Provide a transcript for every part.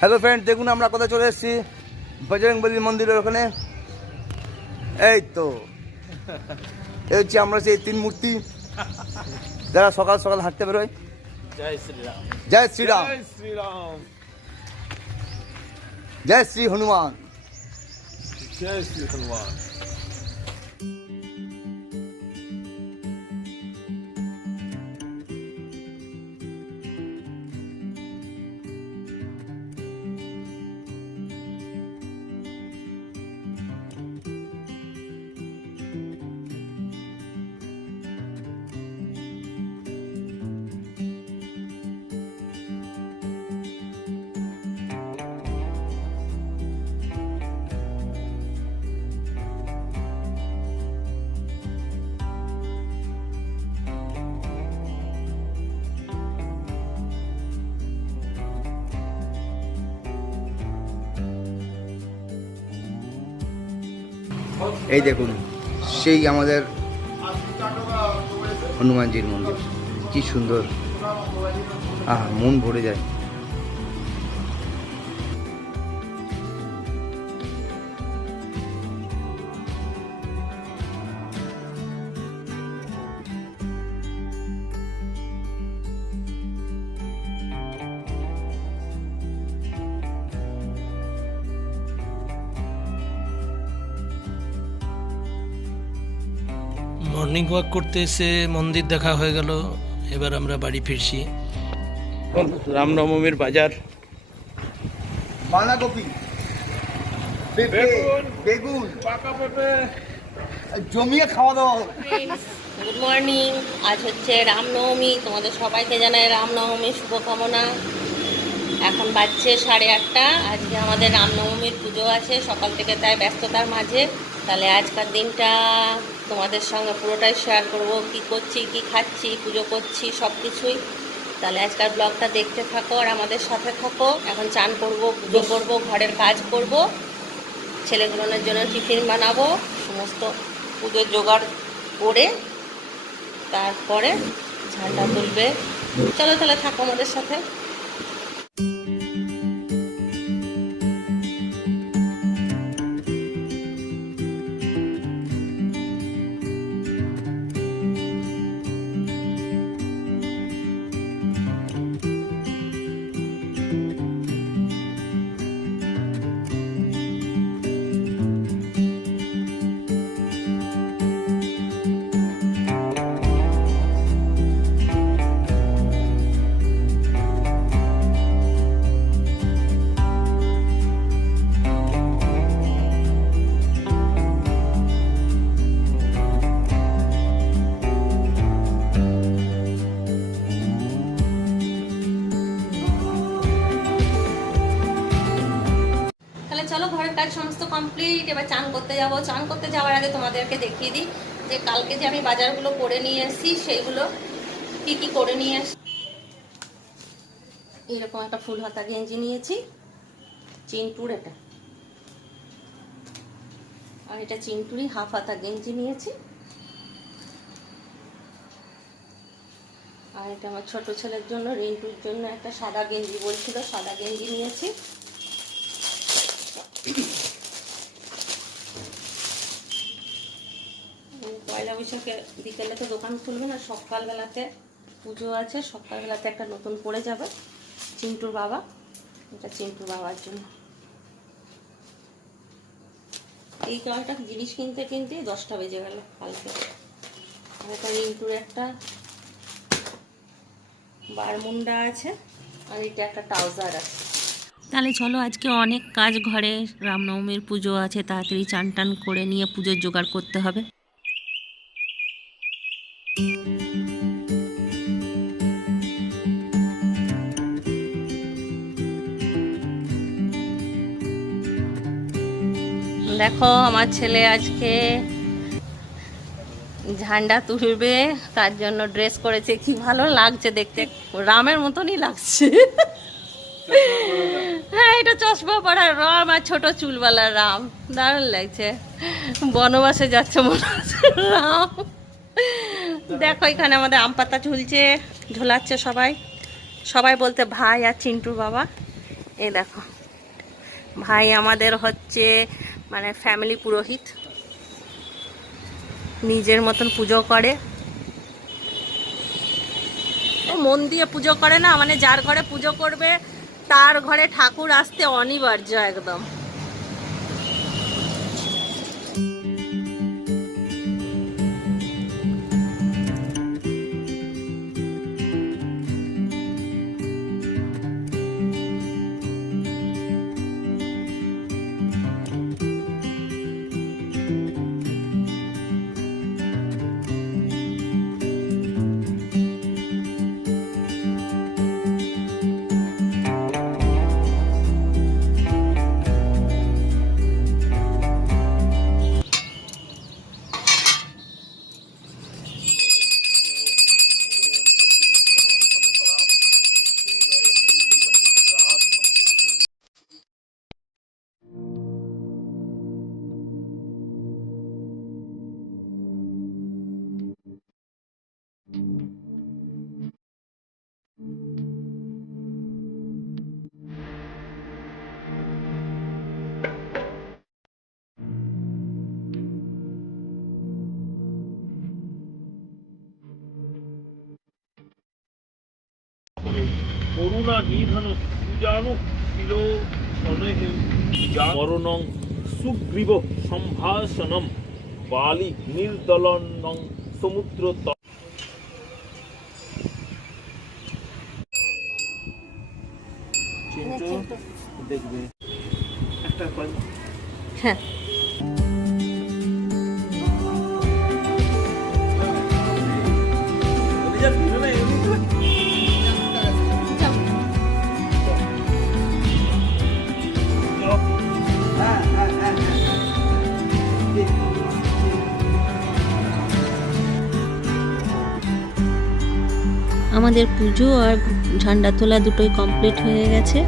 Hello friend, দেখুন আমরা কোথায় চলে এসেছি, বজরংবলী মন্দিরের ওখানে। এই তো এই হচ্ছে আমরা সেই তিন মূর্তি যারা সকাল সকাল হাঁটতে বেরোয়। জয় শ্রীরাম। জয় শ্রীরাম, জয় শ্রীরাম। জয় শ্রী হনুমান। জয় শ্রী হনুমান। এই দেখুন সেই আমাদের হনুমানজির মন্দির, কি সুন্দর, মন ভরে যায়। মর্নিং ওয়াক করতে এসে মন্দির দেখা হয়ে গেল। এবার আমরা বাড়ি ফিরছি। রামনবমীর বাজার। বাঁধাকপি, বেগুন, বেগুন, পাকা পেঁপে, জমিয়ে খাওয়া দাওয়া। Good morning. আজ হচ্ছে রামনবমী, তোমাদের সবাইকে জানাই রামনবমীর শুভকামনা। এখন বাজছে 8:30। আজকে আমাদের রামনবমীর পুজো আছে সকাল থেকে, তাই ব্যস্ততার মাঝে। তাহলে আজকের দিনটা তোমাদের সঙ্গে পুরোটাই শেয়ার করব, কি করছি, কি খাচ্ছি, পুজো করছি, সব কিছুই। তাহলে আজকের ব্লগটা দেখতে থাকো আর আমাদের সাথে থাকো। এখন চান করব, পুজো করব, ঘরের কাজ করব, ছেলেগুলোর জন্য টিফিন বানাবো, সমস্ত পুজোর জোগাড় করে তারপরে ঝান্ডা তুলবে। চলো তাহলে থাকো আমাদের সাথে। চলো, ঘরের কাজ সমস্ত কমপ্লিট। এবার চান করতে যাব। চান করতে যাওয়ার আগে তোমাদেরকে দেখিয়ে দিই যে কালকে যে আমি বাজারগুলো করে নিয়ে এসেছি সেইগুলো কি কি করে নিয়ে এসেছি। এরকম একটা ফুল হাতা গেঞ্জি নিয়েছি, চিনটুর এটা, আর এটা চিনটুরি হাফ হাতা গেঞ্জি নিয়েছি। আর এটা আমার ছোট ছেলের জন্য, রিন্টুর জন্য একটা সাদা গেঞ্জি বলছিল, সাদা গেঞ্জি নিয়েছি। পয়লা বৈশাখে বিকেলে তো দোকান খুলবে না, সকালবেলাতে পুজো আছে, সকালবেলাতে একটা নতুন পড়ে যাবে চিন্টুর বাবা। এটা চিন্টুর বাবার জন্য। এই কয়েকটা জিনিস কিনতে কিনতে 10টা বেজে গেল কালকে। আর এটা রিন্টুর একটা বারমুন্ডা আছে, আর এটা একটা ট্রাউজার আছে। তাহলে চলো, আজকে অনেক কাজ ঘরে, রামনবমীর পুজো আছে, তাড়াতাড়ি চান টান করে নিয়ে পুজোর জোগাড় করতে হবে। দেখো আমার ছেলে আজকে ঝান্ডা তুলবে, তার জন্য ড্রেস করেছে। কি ভালো লাগছে দেখতে, রামের মতনই লাগছে। হ্যাঁ, এটা চশমা পরা রাম আর ছোট চুলওয়ালা রাম, দারুণ লাগছে। বনবাসে যাচ্ছে মনে হচ্ছে রাম। দেখো এখানে আমাদের আম পাতা ঝুলছে, ঝোলাচ্ছে সবাই, সবাই বলতে ভাই আর চিন্টুর বাবা। এই দেখো, ভাই আমাদের হচ্ছে মানে ফ্যামিলি পুরোহিত, নিজের মতন পুজো করে। ও মন দিয়ে পুজো করে না, মানে যার ঘরে পুজো করবে তার ঘরে ঠাকুর আসতে অনিবার্য একদম। করুণা নিধন সুজানু শিলো শনহে মরণং সুগ্রীব সম্ভাষণম বালি নির্দলনং সমুদ্র দেখবে একটা হ্যাঁ, আমাদের পুজো আর ঝান্ডা তোলা দুটোই কমপ্লিট হয়ে গেছে।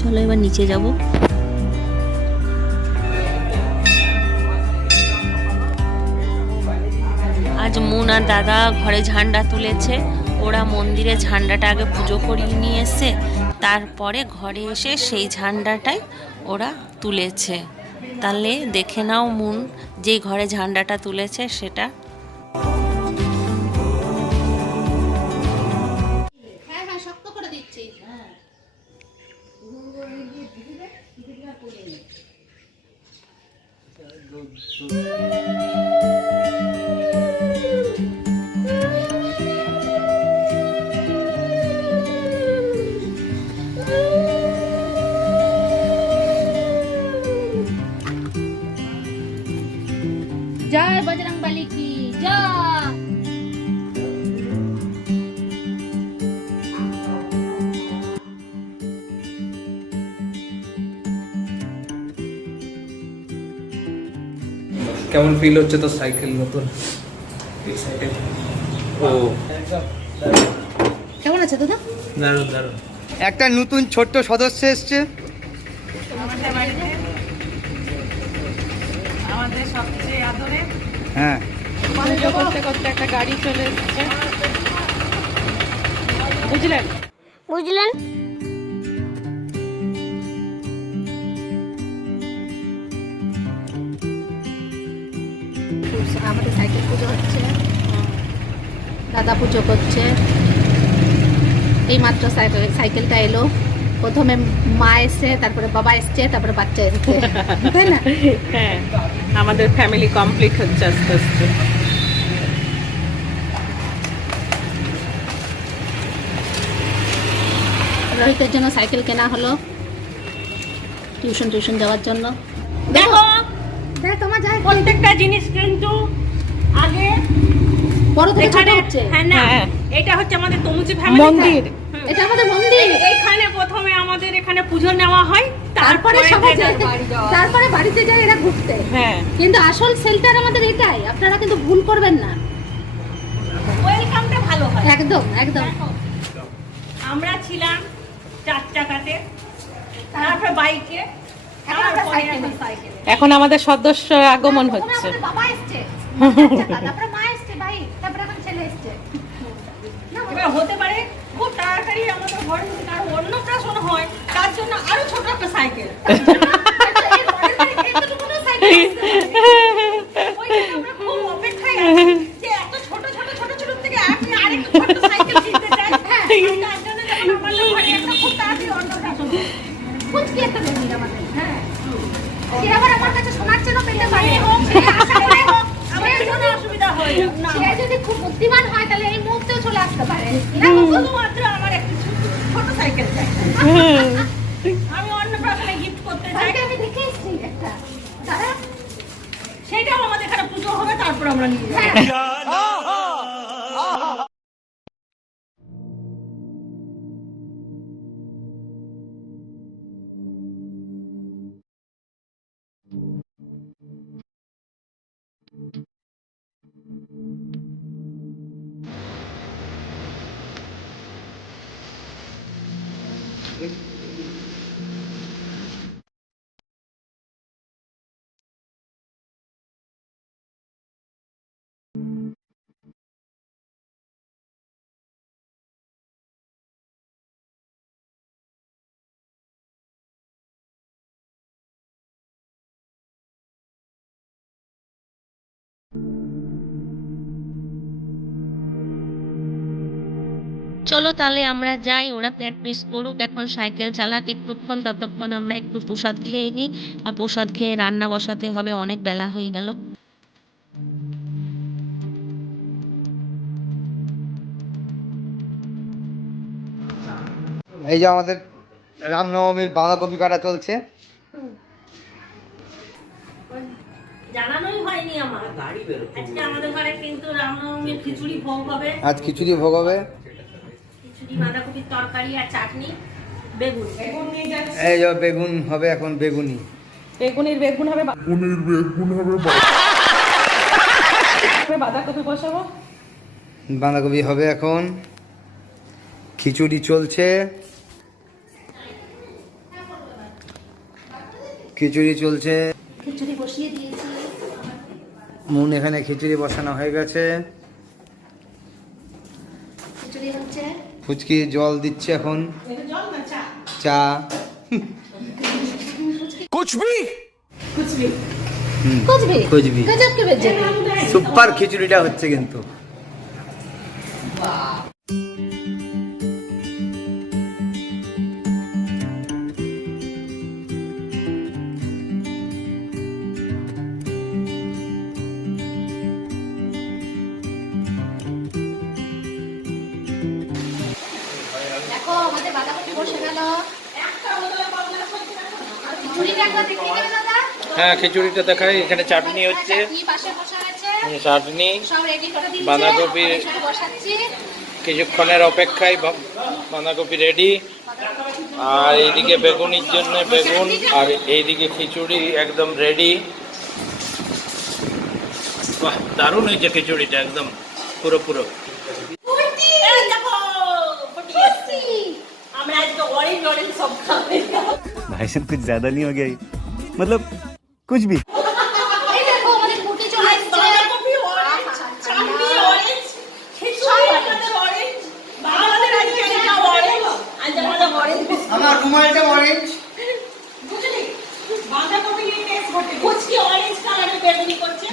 চলো এবার নিচে যাব। আজ মুন আর দাদা ঘরে ঝান্ডা তুলেছে। ওরা মন্দিরে ঝান্ডাটা আগে পুজো করিয়ে নিয়ে এসে তারপরে ঘরে এসে সেই ঝান্ডাটাই ওরা তুলেছে। তাহলে দেখে নাও মুন যে ঘরে ঝান্ডাটা তুলেছে সেটা। जय बजरंग बली की जय। কেমন ফিল হচ্ছে তো সাইকেল নতুন? ও কেমন আছে দাদা? দারুণ দারুণ। একটা নতুন ছোট্ট সদস্য এসছে আমাদের সবচেয়ে আদরে হ্যাঁ, পুজো করতে করতে একটা গাড়ি চলে এসেছে, বুঝলেন? আমাদের সাইকেল পুজো হচ্ছে, দাদা পুজো করছে। এই মাত্র সাইকেলটা এলো। প্রথমে মা এসছে, তারপরে বাবা এসছে, তারপরে বাচ্চা এসছে, তাই না? হ্যাঁ, আমাদের ফ্যামিলি কমপ্লিট হচ্ছে আস্তে আস্তে। রোহিতের জন্য সাইকেল কেনা হলো, টিউশন যাওয়ার জন্য। দেখো দেখ তোমার যাই প্রত্যেকটা জিনিস কিন্তু আগে বড় থেকে ছোট এখানে হচ্ছে। হ্যাঁ না, এটা হচ্ছে আমাদের তমুচি ফ্যামিলি মন্দির। এটা আমাদের মন্দির। এইখানে প্রথমে আমাদের এখানে পুজো নেওয়া হয়, তারপরে সবাই তারপরে বাড়িতে যায় এরা ঘুরতে। হ্যাঁ, কিন্তু আসল সেলটার আমাদের এটাই, আপনারা কিন্তু ভুল করবেন না। ওয়েলকামটা ভালো হয় একদম একদম। আমরা ছিলাম 4 চাকাতে, তারপরে বাইকে, এখন আমাদের সদস্য আগমন প্রথমে হচ্ছে। আমাদের বাবা এসছে, তারপরে মা এসছে, ভাই, তারপরে এখন ছেলে এসছে। এবার হতে পারে খুব তাড়াতাড়ি আমাদের ঘরে যদি কারো অন্নপ্রাশন হয়, তার জন্য আরো খুব বুদ্ধিমান হয় তাহলে এই মুহূর্তেও চলে আসতে পারে। শুধুমাত্র আমার একটা ছোট সাইকেল চাই। আমি অন্নপ্রাশনে গিফট করতে চাই। আমি দেখে এসেছি একটা, দাদা সেটাও আমাদের এখানে পুজো হবে, তারপর আমরা নিয়ে যাবো। চলো তাহলে আমরা যাই, ওরা প্র্যাকটিস করুক এখন সাইকেল চালাতে একটুক্ষণ, ততক্ষণ আমরা একটু প্রসাদ খেয়ে নিই। আর প্রসাদ খেয়ে রান্না বসাতে হবে, অনেক বেলা হয়ে গেল। এই যে আমাদের রামনবমীর বাঁধাকপি কাটা চলছে। জানানোই হয়নি আমার। আজকে আমাদের ঘরে কিন্তু রামনবমীর খিচুড়ি ভোগ হবে। আজ খিচুড়ি ভোগ হবে, খিচুড়ি, বাঁধাকপির তরকারি আর চাটনি, বেগুন। এই যে বেগুন হবে এখন, বেগুনি বেগুনির বেগুন হবে, বাঁধাকপি বসাবো। বাঁধাকপি হবে এখন, খিচুড়ি চলছে, খিচুড়ি চলছে। খিচুড়ি বসিয়ে দিয়েছি। মুন এখানে খিচুড়ি বসানো হয়ে গেছে, খিচুড়ি হচ্ছে। ফুচকি জল দিচ্ছে এখন, চা। কুচবি কুচবি গজব কে বেজে। সুপার খিচুড়িটা হচ্ছে কিন্তু। দেখো আমাদের বাঁধাকপি বসে গেল। খিচুড়িটা একবার দেখিয়ে দেবে দাদা। হ্যাঁ, খিচুড়িটা দেখাই। এখানে চাটনি হচ্ছে, চাটনি পাশে বসা আছে, চাটনি, সব রেডি করে দিয়েছে। বাঁধাকপি আমি শুধু বসাচ্ছি। কিছুক্ষণের অপেক্ষায় বাঁধাকপি রেডি। আর এইদিকে বেগুনির জন্য বেগুন, আর এইদিকে খিচুড়ি একদম রেডি। বাহ, দারুণ হয়েছে খিচুড়িটা, একদম পুরো পুরো। এই দেখো, ফুটি। আমরা আজকে অরেঞ্জ অরেঞ্জ সব খাবে। भाई साहब कुछ ज्यादा नहीं हो गया ये? मतलब कुछ भी। এই দেখো আমাদের মুরগি চলে এসেছে। বাঁধাকপি অরেঞ্জ, চাটনি অরেঞ্জ, খিচুড়ি আমাদের অরেঞ্জ, আমাদের আজকে এটা অরেঞ্জ, আজ আমাদের অরেঞ্জ বিস্কুট। আমার রুমালটা অরেঞ্জ। বুঝলি? বাঁধাকপি নিয়ে টেস্ট করতে ফুচকি অরেঞ্জ কালারের বেগুনি করছে।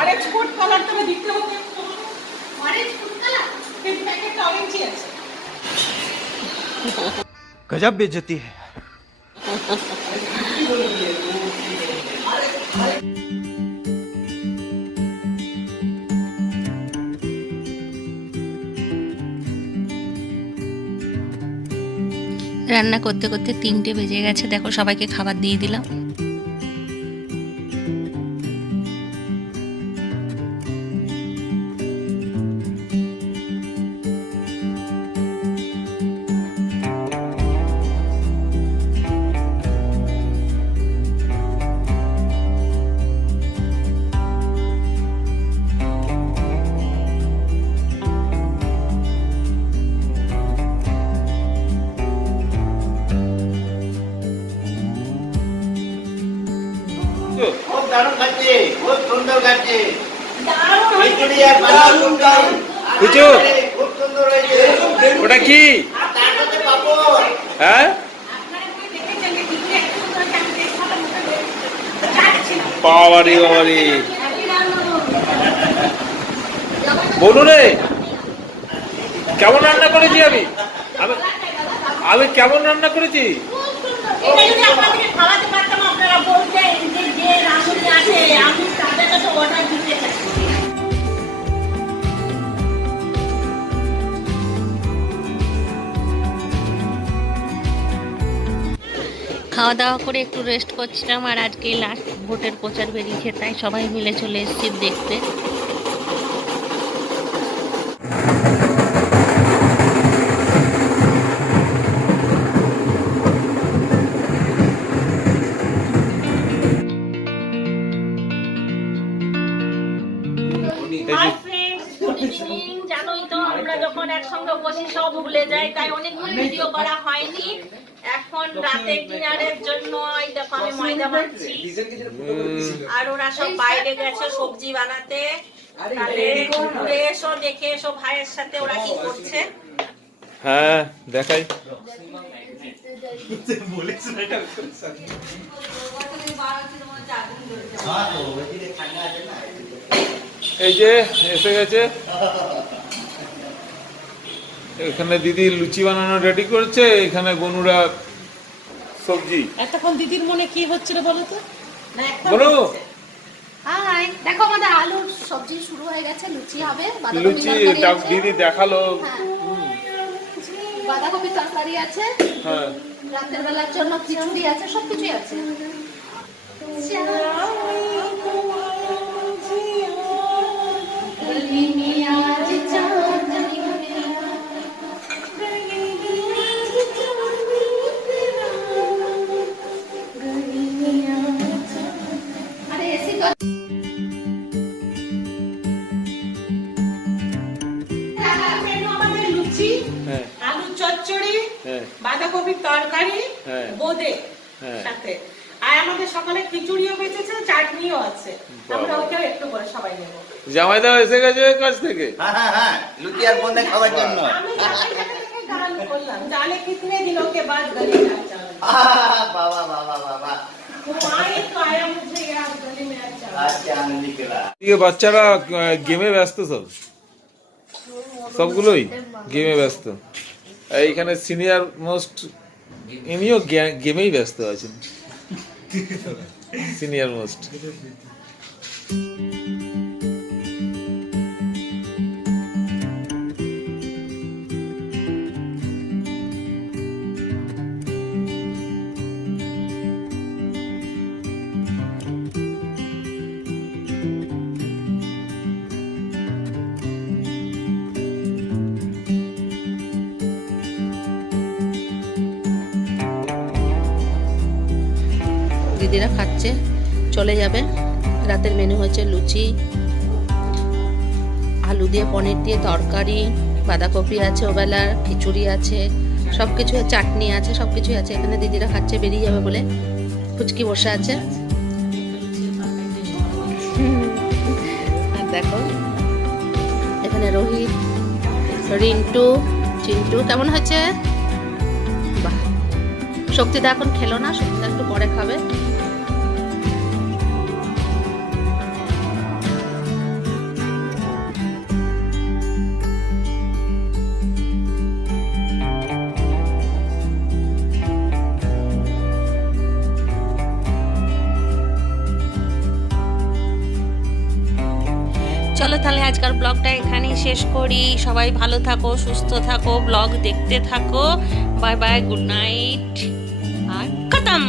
অরেঞ্জ ফুড কালার তুমি দিতে হবে। Orange food colour. এই প্যাকেটটা অরেঞ্জই আছে। गजब बेइज्जती है। রান্না করতে করতে 3টে বেজে গেছে। দেখো সবাইকে খাবার দিয়ে দিলাম। খুব দারুণ খাচ্ছে, খুব সুন্দর খাচ্ছে। কুচু, খুব সুন্দর হয়েছে। ওটা কি? আর তার সাথে পাপড়। হ্যাঁ, বাবারে বাবারে, বলুন রে কেমন রান্না করেছি আমি আমি আমি কেমন রান্না করেছি? এটা যদি আপনাদেরকে খাওয়াতে পারতাম আপনারা বলতেন যে যে রাঁধুনি আছে আমি তাদের কাছে অর্ডার দিতে চাই। খাওয়া দাওয়া করে একটু রেস্ট করছিলাম, আর আজকে লাস্ট ভোটের প্রচার বেরিয়েছে তাই সবাই মিলে চলে এসেছি দেখতে। Hi friends, good evening. জানোই তো আমরা যখন একসঙ্গে বসি সব ভুলে যাই, তাই অনেকগুলো ভিডিও করা হয়নি। এখন রাতে ডিনারের জন্য এই দেখো আমি ময়দা বানাচ্ছি, আর ওরা সব বাইরে গেছে সবজি বানাতে। তাহলে ঘুরে এসো, দেখে এসো ভাইয়ের সাথে ওরা কি করছে। হ্যাঁ দেখাই। এই যে এসে গেছে, এখানে দিদি লুচি বানানো রেডি করছে, এখানে বনুরা সবজি। এতক্ষণ দিদির মনে কি হচ্ছিল বলো তো? বলো। হাই, দেখো আমাদের আলুর সবজি শুরু হয়ে গেছে, লুচি হবে, বাঁধাকপি লুচি তরকারি আছে। দিদি দেখালো। বাঁধাকপি তরকারি আছে, হ্যাঁ রাতের বেলার জন্য খিচুড়ি আছে, সবকিছুই আছে। আরে এসি তো আমাদের লুচি, হ্যাঁ আলু চচ্চড়ি, হ্যাঁ বাঁধাকপির তরকারি, হ্যাঁ। বোঁদে হ্যাঁ। সাথে। আর আমাদের সকালে খিচুড়িও বেঁচেছে, চাটনিও আছে। আমরা ওইটাও একটু করে সবাই নেবো। জামাইদা এসে গেছে কাছ থেকে। হ্যাঁ লুচি আর বোঁদে খাওয়ার জন্য। আমি জামাইটাকে দেখে গান করলাম, জানে কিতনে দিনों के बाद गली में अचार। বাবা বাবা বাবা, वो आए तो आया मुझे याद गली में अचार। আজকে আমি নিকলা। এদিকে বাচ্চারা গেমে ব্যস্ত, সবগুলোই গেমে ব্যস্ত। এইখানে সিনিয়র মোস্ট ইনিও গেমেই ব্যস্ত আছেন, সিনিয়র মোস্ট। দিদিরা খাচ্ছে, চলে যাবে। রাতের মেনু হচ্ছে লুচি, আলু দিয়ে পনির দিয়ে তরকারি, বাঁধাকপি আছে ওবেলার, খিচুড়ি আছে, সব কিছু, চাটনি আছে, সব কিছুই আছে। এখানে দিদিরা খাচ্ছে, বেরিয়ে যাবে বলে। ফুচকি বসে আছে। আর দেখো এখানে রোহিত, রিন্টু, চিন্টু। কেমন হচ্ছে? বাহ। শক্তিদা এখন খেলো না, শক্তিদা একটু পরে খাবে। চলো তাহলে আজকাল ব্লগটা এখানেই শেষ করি। সবাই ভালো থাকো, সুস্থ থাকো, ব্লগ দেখতে থাকো। বাই বাই, গুড নাইট, আর খতম।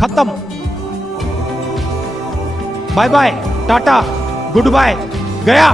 खत्म। Bye bye, tata, good bye, गया।